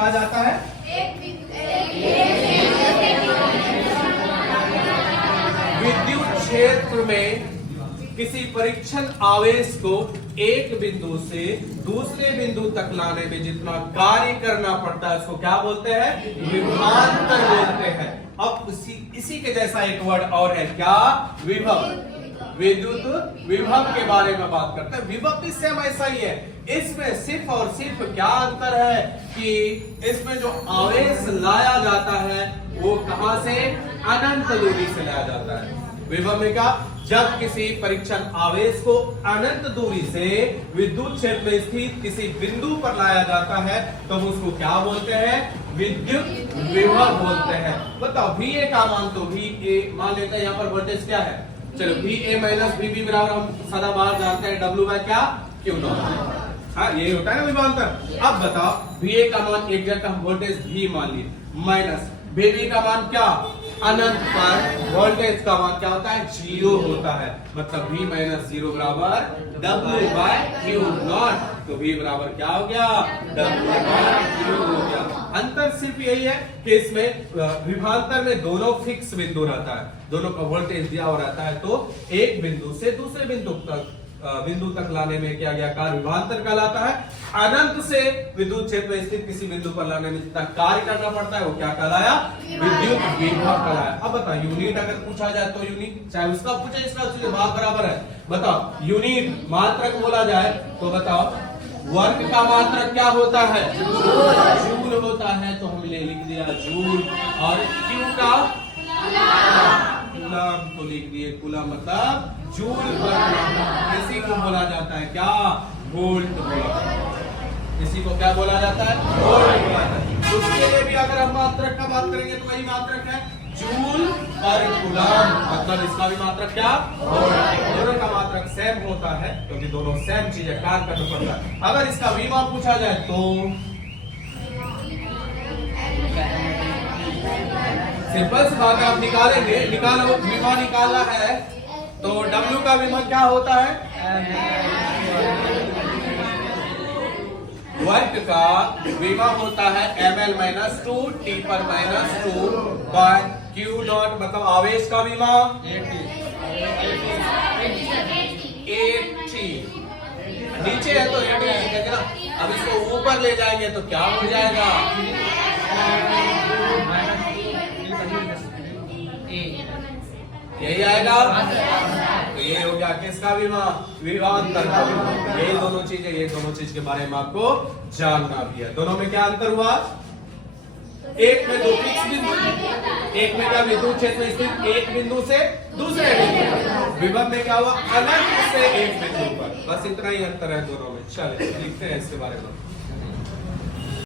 कहा जाता है? विद्युत क्षेत्र में किसी परीक्षण आवेश को एक बिंदु से दूसरे बिंदु तक लाने में जितना कार्य करना पड़ता है उसको क्या बोलते हैं? विभवांतर बोलते हैं। अब इसी के जैसा एक वर्ड और है, क्या? विभव। विद्युत विभव के बारे में बात करते हैं। विभव भी सेम ऐसा ही है। इसमें सिर्फ और सिर्फ क्या अंतर है कि इसमें जो आवेश लाया जाता है वो कहां से? अनंत दूरी से लाया जाता है। विभव में क्या? जब किसी परीक्षण आवेश को अनंत दूरी से विद्युत क्षेत्र में स्थित किसी बिंदु पर लाया जाता है तो उसको क्या बोलते हैं? विद्युत विभव बोलते हैं। बताओ VA का मान, तो VA मान लेते हैं, यहाँ पर वोल्टेज क्या है? चलो VA माइनस VB बराबर हम सदा बार जानते हैं W बाय क्या? Q0। हाँ, ये होता है ना विभवांतर। अब बताओ VA का मान एक जगह हम वोल्टेज V मान लिए, माइनस VB का मान क्या? अनंत पर वोल्टेज का मान क्या होता है? 0 होता है। मतलब V माइनस 0 बराबर W बाय Q0। तो V बराबर क्या हो गया? W बाय Q हो गया। अंतर सिर्फ यही है कि इसमें विभवांतर में दोनों फिक्स बिंदु रहता है, दोनों का वोल्टेज दिया हुआ रहता है, तो एक बिंदु से दूसरे बिंदु तक लाने में क्या गया? कार्य विभवांतर कहलाता है। अनंत से विद्युत क्षेत्र में स्थित किसी बिंदु पर लाने में जितना कार्य करना पड़ता है वो क्या कहलाया? विद्युत विभव कहलाया। अब बताओ यूनिट अगर पूछा जाए तो यूनिट, चाहे उसका पूछे इसका भाग बराबर है। बताओ यूनिट मात्रक बोला जाए तो बताओ वर्ग का मात्रक क्या होता है? जूल होता है। तो हमने लिख दिया जूल, और क्यू का कूलम, तो लिख दिए कूलम, मतलब जूल पर कूलम। इसी को बोला जाता है क्या? वोल्ट बोला जाता है। इसी को क्या बोला जाता है? वोल्ट बोला जाता है। उसके लिए भी अगर हम मात्रक का बात करेंगे तो वही मात्रक है, जूल पर कूलम। मतलब इसका भी मात्रक क्या? वोल्ट। दोनों का मात्रक सेम होता है क्योंकि दोनों सेम चीजें कार्य करना पड़ता है। अगर इसका विमा पूछा जाए तो सिंपल सी बात है, आप निकालेंगे, निकालो, विमा निकालना है तो W का विमा क्या होता है? वर्ग का विमा होता है ml माइनस 2 t पर माइनस 2 बाय Q डॉट, मतलब आवेश का विमा 80। नीचे है तो 80 लिखेंगे ना। अब इसको ऊपर ले जाएंगे तो क्या हो जाएगा? यही आएगा। तो ये हो गया किसका विमा? विभवांतर का विमा। ये दोनों चीजें, ये दोनों चीज के बारे में आपको जानना भी है। दोनों में क्या अंतर हुआ? एक में दो फिक्स बिंदु, एक में क्या? विद्युत क्षेत्र में स्थित एक बिंदु से दूसरे बिंदु पर। विभव में क्या हुआ? अनंत से एक बिंदु पर। बस इतना ही अंतर है दोनों में। चलिए लिखते हैं इसके बारे में।